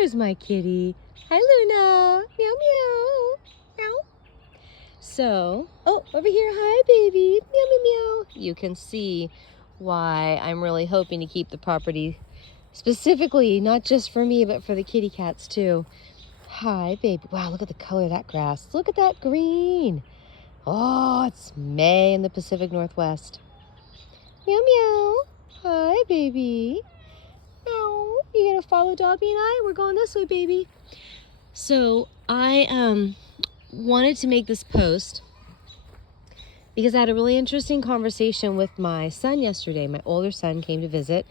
There's my kitty. Hi, Luna. Meow, meow. Meow. So, oh, over here. Hi, baby. Meow, meow, meow. You can see why I'm really hoping to keep the property specifically, not just for me, but for the kitty cats too. Hi, baby. Wow, look at the color of that grass. Look at that green. Oh, it's May in the Pacific Northwest. Meow, meow. Hi, baby. Meow. You gonna follow Dobby and I? We're going this way, baby. So I wanted to make this post because I had a really interesting conversation with my son yesterday. My older son came to visit.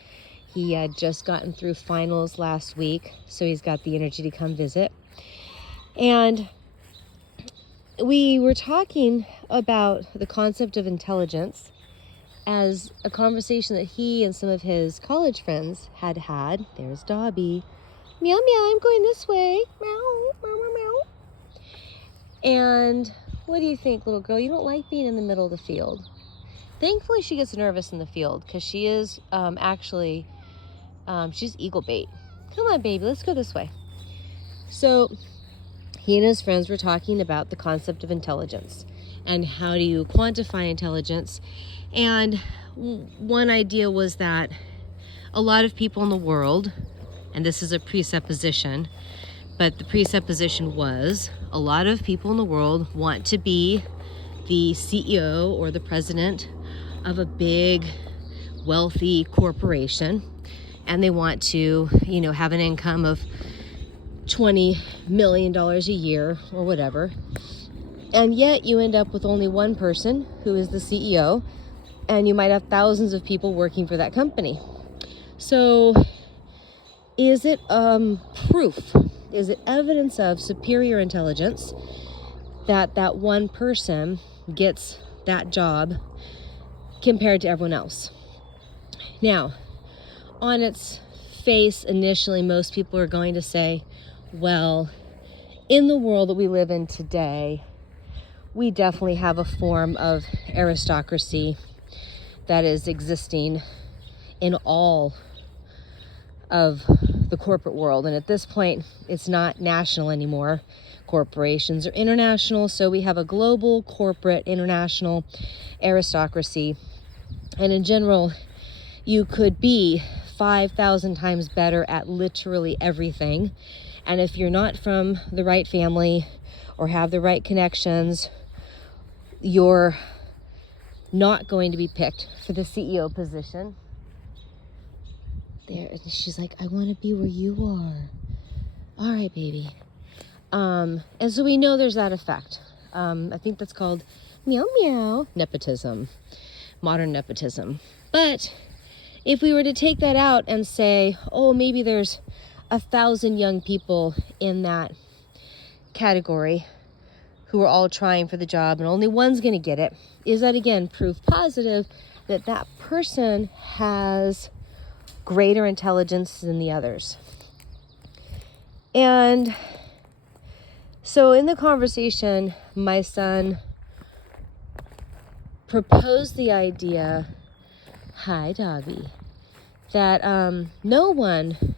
He had just gotten through finals last week, so he's got the energy to come visit. And we were talking about the concept of intelligence as a conversation that he and some of his college friends had had. There's Dobby. Meow, meow, I'm going this way. Meow, meow, meow, meow. And what do you think, little girl? You don't like being in the middle of the field. Thankfully, she gets nervous in the field because she is she's eagle bait. Come on, baby, let's go this way. So he and his friends were talking about the concept of intelligence and how do you quantify intelligence. And one idea was that a lot of people in the world, and this is a presupposition, but the presupposition was a lot of people in the world want to be the CEO or the president of a big, wealthy corporation, and they want to, have an income of $20 million a year or whatever. And yet you end up with only one person who is the CEO, and you might have thousands of people working for that company. So is it proof? Is it evidence of superior intelligence that that one person gets that job compared to everyone else? Now, on its face, initially, most people are going to say, well, in the world that we live in today, we definitely have a form of aristocracy that is existing in all of the corporate world. And at this point, it's not national anymore. Corporations are international, so we have a global, corporate, international aristocracy. And in general, you could be 5,000 times better at literally everything. And if you're not from the right family or have the right connections, you're not going to be picked for the CEO position. There, and she's like, I want to be where you are. All right, baby. And so we know there's that effect. I think that's called meow meow nepotism, modern nepotism. But if we were to take that out and say, oh, maybe there's 1,000 young people in that category who are all trying for the job and only one's going to get it, is that again proof positive that that person has greater intelligence than the others? And so in the conversation, my son proposed the idea, hi, Dobby, that no one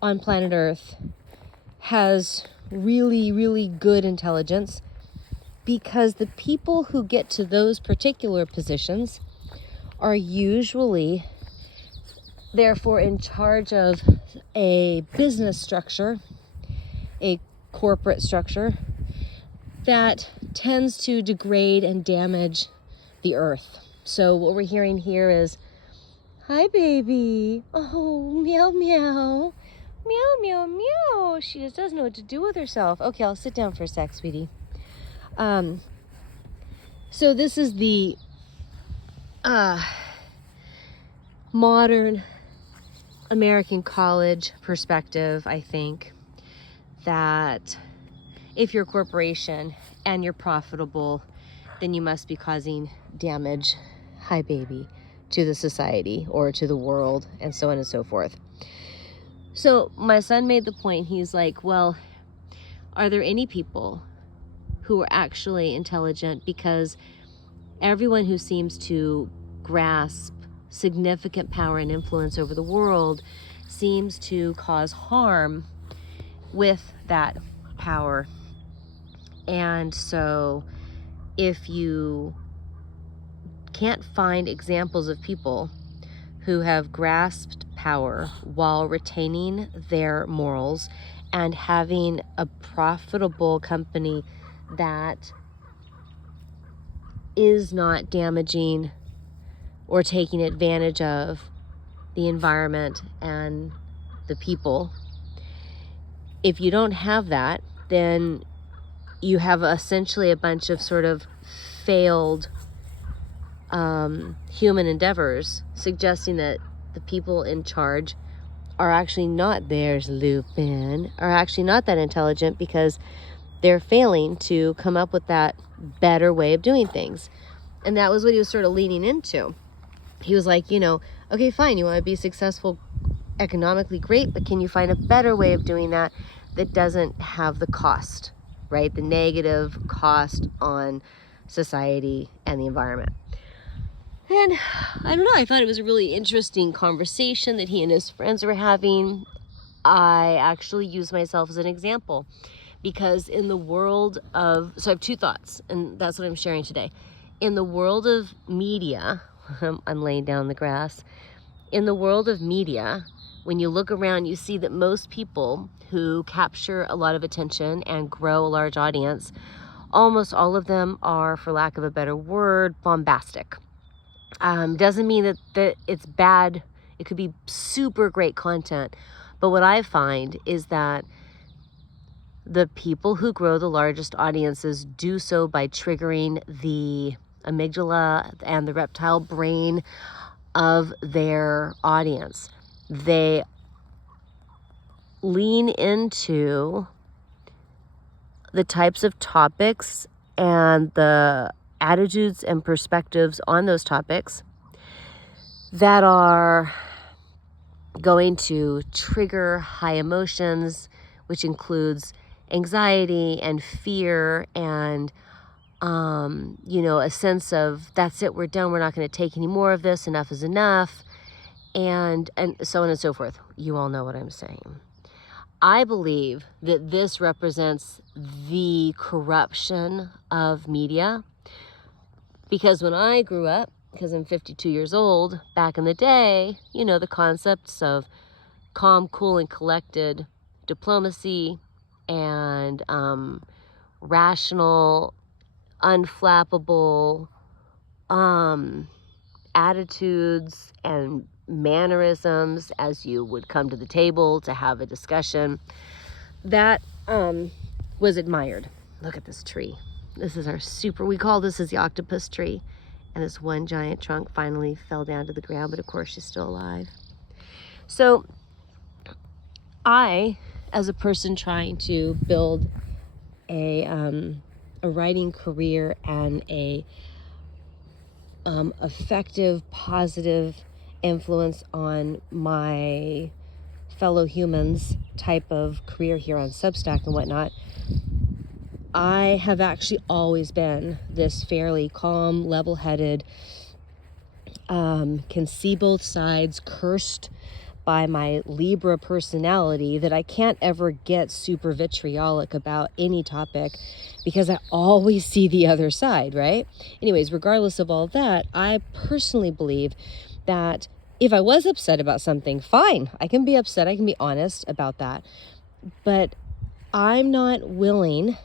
on planet Earth has really, really good intelligence, because the people who get to those particular positions are usually therefore in charge of a business structure, a corporate structure that tends to degrade and damage the earth. So what we're hearing here is, hi, baby. Oh, meow, meow. Meow, meow, meow. She just doesn't know what to do with herself. Okay, I'll sit down for a sec, sweetie. So this is the modern American college perspective, I think, that if you're a corporation and you're profitable, then you must be causing damage, hi, baby, to the society or to the world, and so on and so forth. So my son made the point, he's like, well, are there any people who are actually intelligent? Because everyone who seems to grasp significant power and influence over the world seems to cause harm with that power. And so if you can't find examples of people who have grasped power while retaining their morals and having a profitable company that is not damaging or taking advantage of the environment and the people, if you don't have that, then you have essentially a bunch of sort of failed human endeavors, suggesting that the people in charge are actually not, there's Lupin, are actually not that intelligent, because they're failing to come up with that better way of doing things. And that was what he was sort of leaning into. He was like, okay, fine, you want to be successful economically, great, but can you find a better way of doing that that doesn't have the cost, right? The negative cost on society and the environment. And I don't know, I thought it was a really interesting conversation that he and his friends were having. I actually use myself as an example, because in the world of, so I have two thoughts, and that's what I'm sharing today. In the world of media, I'm laying down the grass. In the world of media, when you look around, you see that most people who capture a lot of attention and grow a large audience, almost all of them are, for lack of a better word, bombastic. Doesn't mean that it's bad. It could be super great content. But what I find is that the people who grow the largest audiences do so by triggering the amygdala and the reptile brain of their audience. They lean into the types of topics and the attitudes and perspectives on those topics that are going to trigger high emotions, which includes anxiety and fear and a sense of, that's it, we're done, we're not going to take any more of this, enough is enough, and so on and so forth. You all know what I'm saying. I believe that this represents the corruption of media, because when I grew up, because I'm 52 years old, back in the day, the concepts of calm, cool, and collected diplomacy and rational, unflappable attitudes and mannerisms as you would come to the table to have a discussion, that was admired. Look at this tree. This is we call this as the octopus tree. And this one giant trunk finally fell down to the ground, but of course she's still alive. So I, as a person trying to build a writing career and a effective, positive influence on my fellow humans type of career here on Substack and whatnot, I have actually always been this fairly calm, level-headed, can see both sides, cursed by my Libra personality, that I can't ever get super vitriolic about any topic because I always see the other side, right? Anyways, regardless of all that, I personally believe that if I was upset about something, fine, I can be upset, I can be honest about that. But I'm not willing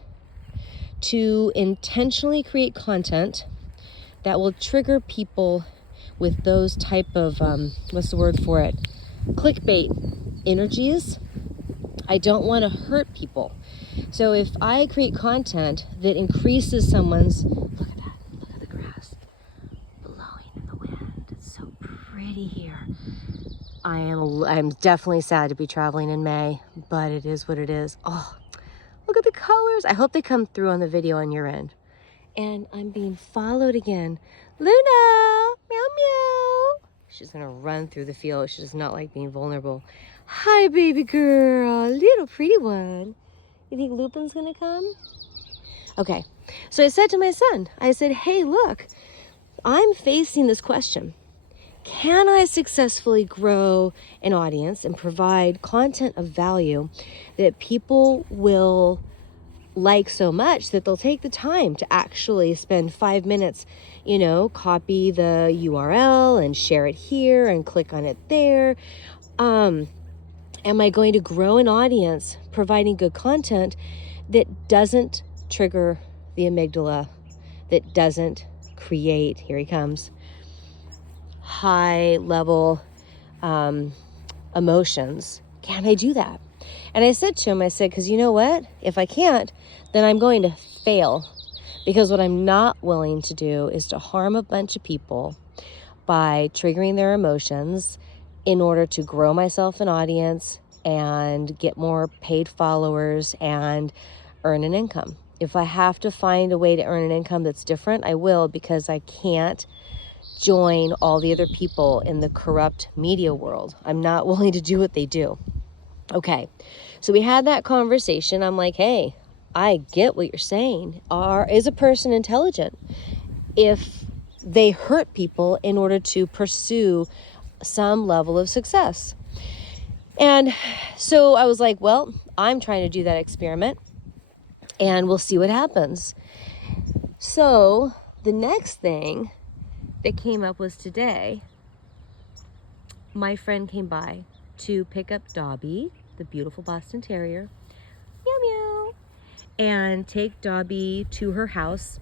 to intentionally create content that will trigger people with those type of, what's the word for it? Clickbait energies. I don't want to hurt people. So if I create content that increases someone's, look at the grass blowing in the wind. It's so pretty here. I'm definitely sad to be traveling in May, but it is what it is. Oh, look at the colors. I hope they come through on the video on your end. And I'm being followed again. Luna, meow meow. She's gonna run through the field. She does not like being vulnerable. Hi, baby girl, little pretty one. You think Lupin's gonna come? Okay, so I said to my son, I said, hey, look, I'm facing this question. can I successfully grow an audience and provide content of value that people will like so much that they'll take the time to actually spend 5 minutes, copy the URL and share it here and click on it there. Am I going to grow an audience providing good content that doesn't trigger the amygdala, that doesn't create, here he comes, high level emotions? Can I do that? And I said to him, because you know what? If I can't, then I'm going to fail. Because what I'm not willing to do is to harm a bunch of people by triggering their emotions in order to grow myself an audience and get more paid followers and earn an income. If I have to find a way to earn an income that's different, I will, because I can't join all the other people in the corrupt media world. I'm not willing to do what they do. Okay, so we had that conversation. I'm like, hey, I get what you're saying. Is a person intelligent if they hurt people in order to pursue some level of success? And so I was like, well, I'm trying to do that experiment and we'll see what happens. So the next thing that came up was today, my friend came by to pick up Dobby, the beautiful Boston Terrier, meow meow, and take Dobby to her house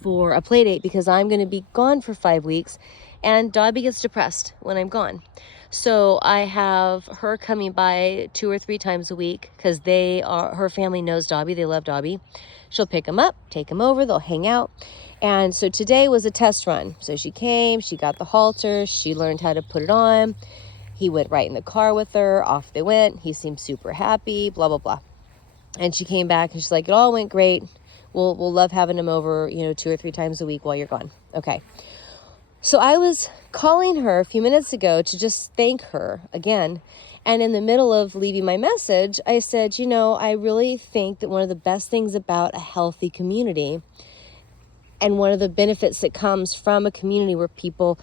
for a play date, because I'm going to be gone for 5 weeks and Dobby gets depressed when I'm gone. So I have her coming by 2 or 3 times a week because her family knows Dobby. They love Dobby. She'll pick him up, take him over, they'll hang out. And so today was a test run. So she came, she got the halter, she learned how to put it on. He went right in the car with her, off they went. He seemed super happy, blah, blah, blah. And she came back and she's like, it all went great. We'll love having him over, 2 or 3 times a week while you're gone. Okay. So I was calling her a few minutes ago to just thank her again. And in the middle of leaving my message, I said, I really think that one of the best things about a healthy community, and one of the benefits that comes from a community where people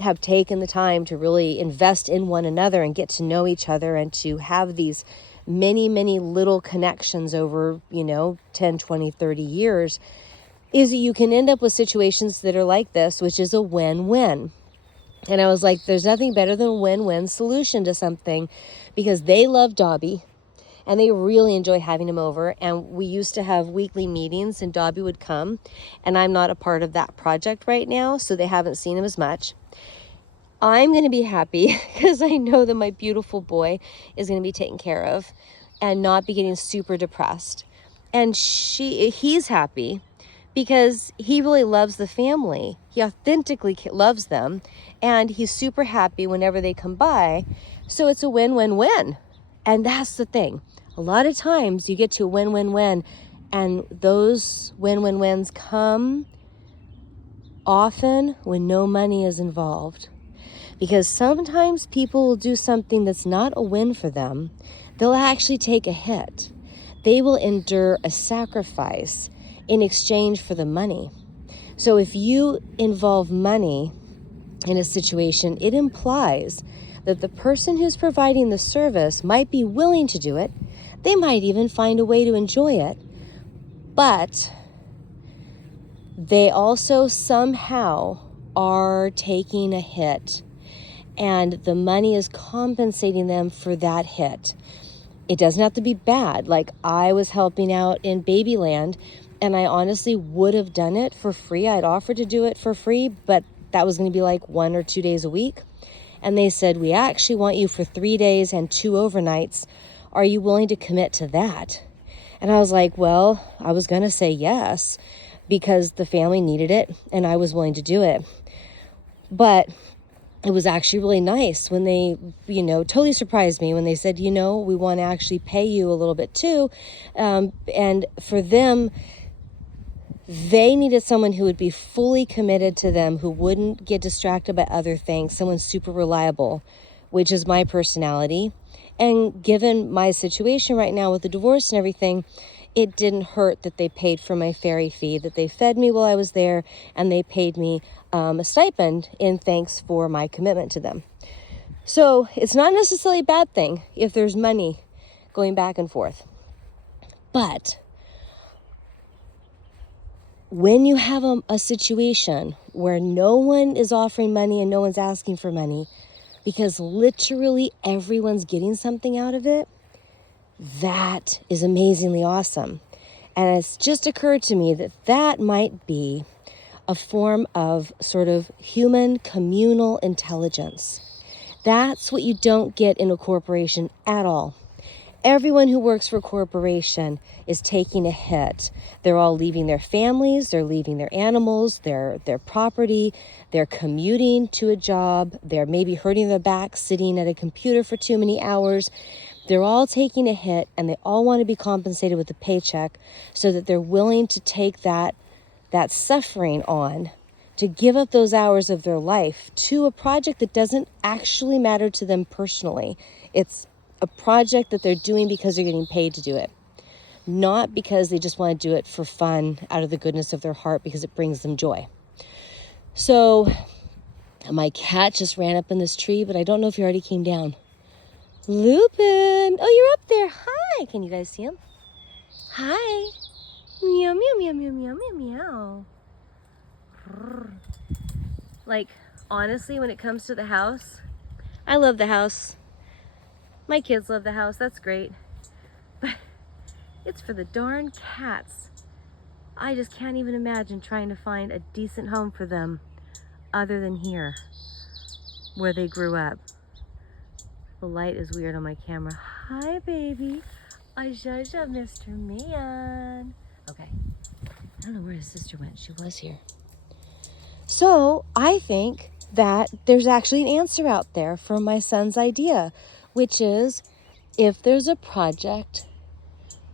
have taken the time to really invest in one another and get to know each other and to have these many, many little connections over, 10, 20, 30 years, is that you can end up with situations that are like this, which is a win-win. And I was like, there's nothing better than a win-win solution to something, because they love Dobby and they really enjoy having him over. And we used to have weekly meetings and Dobby would come, and I'm not a part of that project right now, so they haven't seen him as much. I'm going to be happy because I know that my beautiful boy is going to be taken care of and not be getting super depressed. And he's happy because he really loves the family. He authentically loves them, and he's super happy whenever they come by. So it's a win-win-win. And that's the thing. A lot of times you get to a win-win-win, and those win-win-wins come often when no money is involved. Because sometimes people will do something that's not a win for them. They'll actually take a hit. They will endure a sacrifice in exchange for the money. So if you involve money in a situation, it implies that the person who's providing the service might be willing to do it. They might even find a way to enjoy it. But they also somehow are taking a hit, and the money is compensating them for that hit. It doesn't have to be bad. Like, I was helping out in Babyland, and I honestly would have done it for free. I'd offered to do it for free, but that was going to be like 1 or 2 days a week. And they said, we actually want you for 3 days and 2 overnights. Are you willing to commit to that? And I was like, well, I was going to say yes, because the family needed it and I was willing to do it. But it was actually really nice when they, totally surprised me when they said, we want to actually pay you a little bit too. And for them, they needed someone who would be fully committed to them, who wouldn't get distracted by other things, someone super reliable, which is my personality. And given my situation right now with the divorce and everything, it didn't hurt that they paid for my ferry fee, that they fed me while I was there, and they paid me a stipend in thanks for my commitment to them. So it's not necessarily a bad thing if there's money going back and forth. But when you have a situation where no one is offering money and no one's asking for money, because literally everyone's getting something out of it, that is amazingly awesome. And it's just occurred to me that that might be a form of sort of human communal intelligence. That's what you don't get in a corporation at all. Everyone who works for a corporation is taking a hit. They're all leaving their families, they're leaving their animals, their property, they're commuting to a job, they're maybe hurting their back sitting at a computer for too many hours. They're all taking a hit, and they all want to be compensated with a paycheck so that they're willing to take that suffering on, to give up those hours of their life to a project that doesn't actually matter to them personally. It's a project that they're doing because they're getting paid to do it, not because they just want to do it for fun out of the goodness of their heart because it brings them joy. So my cat just ran up in this tree, but I don't know if he already came down. Lupin! Oh, you're up there. Hi! Can you guys see him? Hi! Meow, meow, meow, meow, meow, meow, meow. Like, honestly, when it comes to the house, I love the house. My kids love the house. That's great. But it's for the darn cats. I just can't even imagine trying to find a decent home for them other than here, where they grew up. The light is weird on my camera. Hi, baby. I judge up Mr. Man. Okay. I don't know where his sister went. She was here. So I think that there's actually an answer out there for my son's idea, which is if there's a project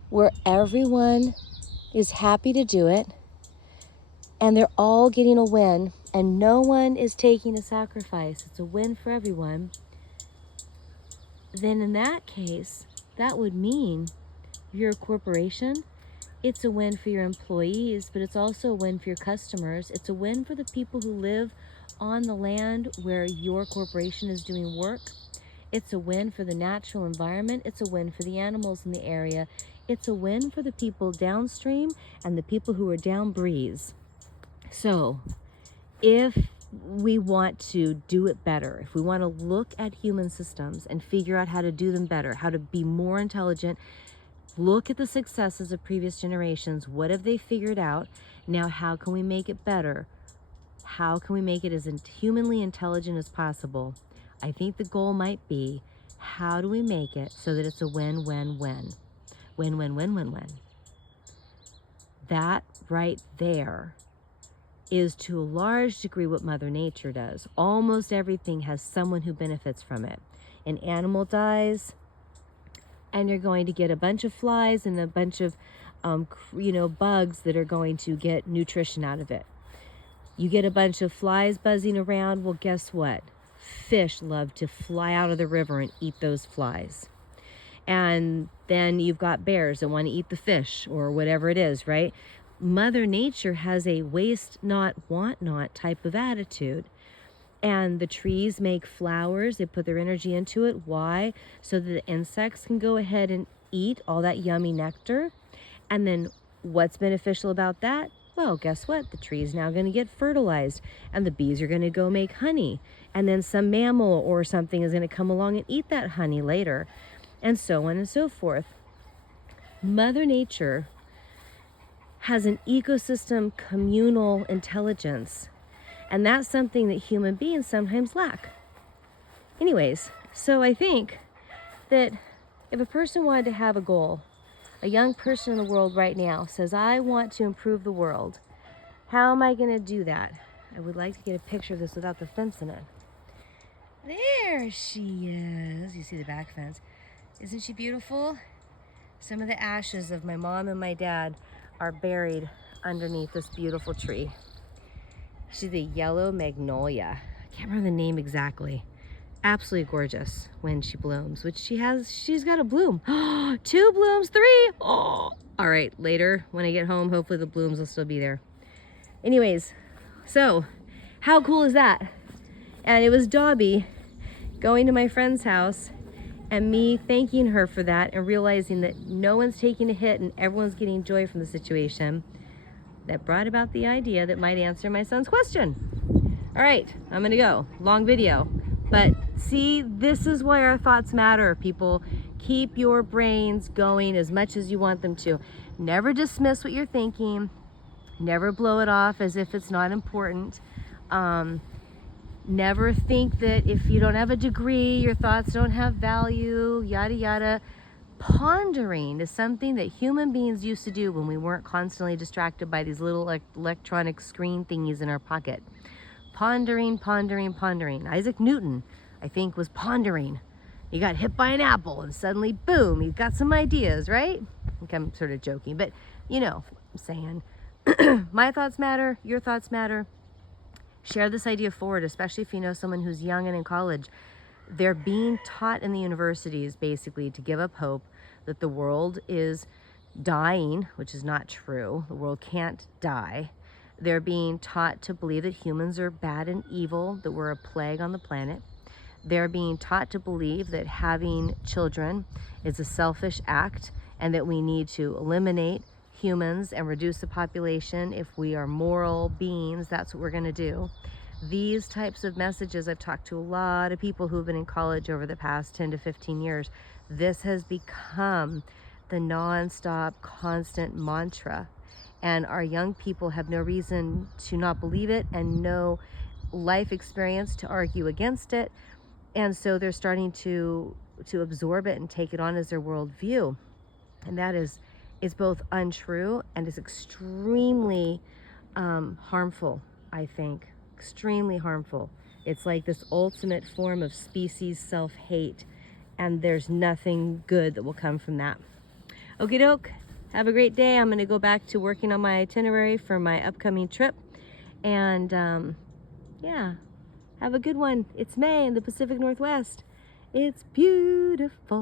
where everyone is happy to do it and they're all getting a win and no one is taking a sacrifice, it's a win for everyone, then in that case, that would mean if you're a corporation, it's a win for your employees, but it's also a win for your customers. It's a win for the people who live on the land where your corporation is doing work. It's a win for the natural environment. It's a win for the animals in the area. It's a win for the people downstream and the people who are down breeze. So if we want to do it better, if we want to look at human systems and figure out how to do them better, how to be more intelligent, look at the successes of previous generations. What have they figured out? Now, how can we make it better? How can we make it as humanly intelligent as possible? I think the goal might be, how do we make it so that it's a win-win-win? Win-win-win-win-win. That right there is to a large degree what Mother Nature does. Almost everything has someone who benefits from it. An animal dies, and you're going to get a bunch of flies and a bunch of bugs that are going to get nutrition out of it. You get a bunch of flies buzzing around, well, guess what? Fish love to fly out of the river and eat those flies. And then you've got bears that want to eat the fish or whatever it is, right? Mother Nature has a waste not, want not type of attitude. And the trees make flowers. They put their energy into it. Why? So that the insects can go ahead and eat all that yummy nectar. And then what's beneficial about that? Well, guess what? The tree is now going to get fertilized and the bees are going to go make honey. And then some mammal or something is going to come along and eat that honey later. And so on and so forth. Mother Nature has an ecosystem communal intelligence. And that's something that human beings sometimes lack. Anyways, so I think that if a person wanted to have a goal, a young person in the world right now says, I want to improve the world. How am I going to do that? I would like to get a picture of this without the fence in it. There she is. You see the back fence. Isn't she beautiful? Some of the ashes of my mom and my dad are buried underneath this beautiful tree. She's a yellow magnolia. I can't remember the name exactly. Absolutely gorgeous when she blooms, which she's got a bloom. 2 blooms, 3. Oh, All right, later when I get home, hopefully the blooms will still be there. Anyways, so how cool is that? And it was Dobby going to my friend's house and me thanking her for that and realizing that no one's taking a hit and everyone's getting joy from the situation that brought about the idea that might answer my son's question. All right, I'm gonna go. Long video. But see, this is why our thoughts matter, people. Keep your brains going as much as you want them to. Never dismiss what you're thinking. Never blow it off as if it's not important. Never think that if you don't have a degree, your thoughts don't have value, yada, yada. Pondering is something that human beings used to do when we weren't constantly distracted by these little electronic screen thingies in our pocket. Pondering, pondering, pondering. Isaac Newton, I think, was pondering. He got hit by an apple and suddenly, boom, he's got some ideas, right? I think I'm sort of joking, but you know what I'm saying. My thoughts matter, your thoughts matter. Share this idea forward, especially if you know someone who's young and in college. They're being taught in the universities basically to give up hope that the world is dying, which is not true. The world can't die. They're being taught to believe that humans are bad and evil, that we're a plague on the planet. They're being taught to believe that having children is a selfish act and that we need to eliminate humans and reduce the population. If we are moral beings, that's what we're going to do. These types of messages, I've talked to a lot of people who've been in college over the past 10 to 15 years. This has become the non-stop, constant mantra. And our young people have no reason to not believe it and no life experience to argue against it. And so they're starting to absorb it and take it on as their worldview. And that is both untrue and is extremely harmful, I think. Extremely harmful. It's like this ultimate form of species self-hate, and there's nothing good that will come from that. Okie doke, have a great day. I'm gonna go back to working on my itinerary for my upcoming trip, and yeah, have a good one. It's May in the Pacific Northwest. It's beautiful.